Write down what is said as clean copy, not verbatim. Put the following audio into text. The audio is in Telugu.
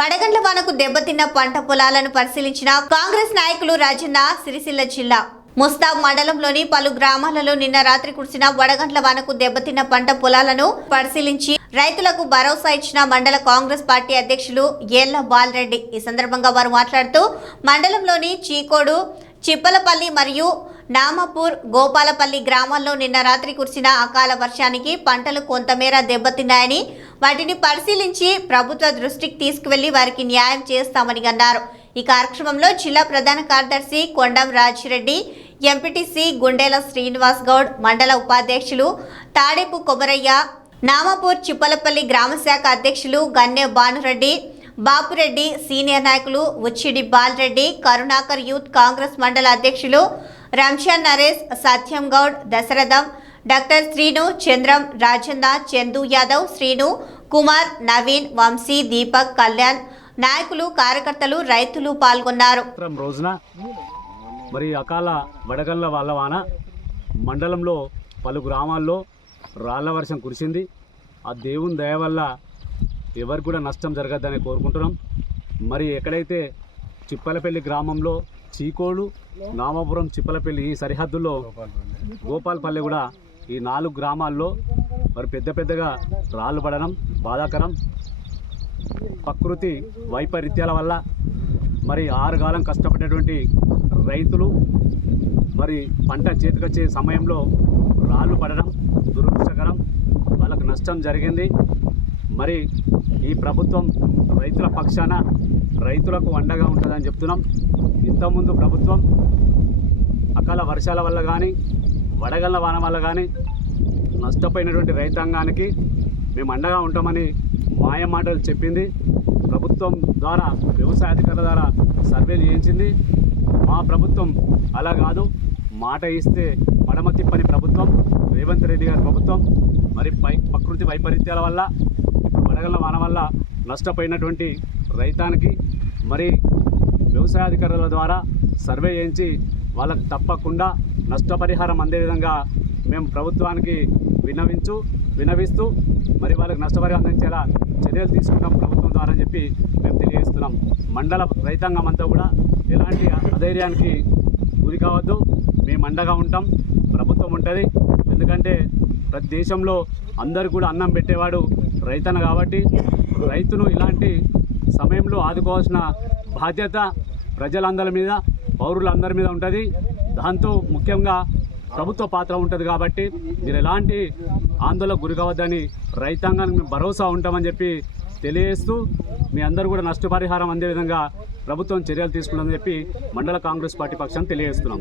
వడగండ్ల వానకు దెబ్బతిన్న పంట పొలాలను పరిశీలించిన కాంగ్రెస్ నాయకులు రాజన్న సిరిసిల్ల జిల్లా ముస్తాబ్ మండలంలోని పలు గ్రామాలలో నిన్న రాత్రి కురిసిన వడగండ్ల వానకు దెబ్బతిన్న పంట పొలాలను పరిశీలించి రైతులకు భరోసా ఇచ్చిన మండల కాంగ్రెస్ పార్టీ అధ్యక్షులు ఏళ్ల బాలరెడ్డి. ఈ సందర్భంగా వారు మాట్లాడుతూ మండలంలోని చీకోడు, చిప్పలపల్లి మరియు నామపూర్, గోపాలపల్లి గ్రామాల్లో నిన్న రాత్రి కురిసిన అకాల వర్షానికి పంటలు కొంతమేర దెబ్బతిన్నాయని, వాటిని పరిశీలించి ప్రభుత్వ దృష్టికి తీసుకువెళ్లి వారికి న్యాయం చేస్తామని అన్నారు. ఈ కార్యక్రమంలో జిల్లా ప్రధాన కార్యదర్శి కొండం రాజిరెడ్డి, ఎంపీటీసీ గుండెల శ్రీనివాస్ గౌడ్, మండల ఉపాధ్యక్షులు తాడేపు కొమరయ్య, నామపూర్ చిప్పలపల్లి గ్రామ శాఖ అధ్యక్షులు గన్నె భానురెడ్డి, బాపురెడ్డి, సీనియర్ నాయకులు ఉచ్చిడి బాలరెడ్డి, కరుణాకర్ యూత్ కాంగ్రెస్ మండల అధ్యక్షులు రంజాన్ నరేష్, సత్యం గౌడ్, దశరథం, డాక్టర్ శ్రీను, చంద్రం, రాజన్న, చందు యాదవ్, శ్రీను, కుమార్, నవీన్, వంశీ, దీపక్, కళ్యాణ్, నాయకులు, కార్యకర్తలు, రైతులు పాల్గొన్నారు. రోజున మరి అకాల వడగళ్ల వాన మండలంలో పలు గ్రామాల్లో రాళ్ల వర్షం కురిసింది. ఆ దేవుని దయ వల్ల ఎవరికి కూడా నష్టం జరగద్దని కోరుకుంటున్నాం. మరి ఎక్కడైతే చిప్పలపల్లి గ్రామంలో చీకోడు, నామపురం, చిప్పలపల్లి ఈ సరిహద్దుల్లో గోపాలపల్లి కూడా ఈ 4 గ్రామాల్లో మరి పెద్దగా రాళ్ళు పడడం బాధాకరం. ప్రకృతి వైపరీత్యాల వల్ల మరి 6 కాలం కష్టపడేటువంటి రైతులు మరి పంట చేతికొచ్చే సమయంలో రాళ్ళు పడడం దురదృష్టకరం. వాళ్ళకు నష్టం జరిగింది. మరి ఈ ప్రభుత్వం రైతుల పక్షాన రైతులకు అండగా ఉంటుందని చెప్తున్నాం. ఇంతకుముందు ప్రభుత్వం అకాల వర్షాల వల్ల కానీ వడగళ్ల వాన వల్ల కానీ నష్టపోయినటువంటి రైతాంగానికి మేము అండగా ఉంటామని మాయ మాటలు చెప్పింది. ప్రభుత్వం ద్వారా వ్యవసాయ అధికారుల ద్వారా సర్వేలు చేయించింది. మా ప్రభుత్వం అలా కాదు, మాట ఇస్తే మడమ తిప్పని ప్రభుత్వం రేవంత్ రెడ్డి గారి ప్రభుత్వం. మరి ప్రకృతి వైపరీత్యాల వల్ల ఇప్పుడు వడగళ్ల వాన వల్ల నష్టపోయినటువంటి రైతానికి మరి వ్యవసాయ అధికారుల ద్వారా సర్వే చేయించి వాళ్ళకు తప్పకుండా నష్టపరిహారం అందే విధంగా మేము ప్రభుత్వానికి వినవిస్తూ మరి వాళ్ళకి నష్టపరిహారం అందించేలా చర్యలు తీసుకుంటాం ప్రభుత్వం ద్వారా అని చెప్పి మేము తెలియజేస్తున్నాం. మండల రైతాంగం అంతా కూడా ఎలాంటి అధైర్యానికి గురి కావద్దు. మేము అండగా ఉంటాం, ప్రభుత్వం ఉంటుంది. ఎందుకంటే ప్రతి దేశంలో అందరూ కూడా అన్నం పెట్టేవాడు రైతన్న కాబట్టి రైతును ఇలాంటి సమయంలో ఆదుకోవాల్సిన బాధ్యత ప్రజలందరి మీద, పౌరులందరి మీద ఉంటుంది. దాంతో ముఖ్యంగా ప్రభుత్వ పాత్ర ఉంటుంది. కాబట్టి మీరు ఎలాంటి ఆందోళనకు గురి కావద్దని రైతాంగానికి మేము భరోసా ఉంటామని చెప్పి తెలియజేస్తూ మీ అందరూ కూడా నష్టపరిహారం అందే విధంగా ప్రభుత్వం చర్యలు తీసుకుంటుందని చెప్పి మండల కాంగ్రెస్ పార్టీ పక్షాన్ని తెలియజేస్తున్నాం.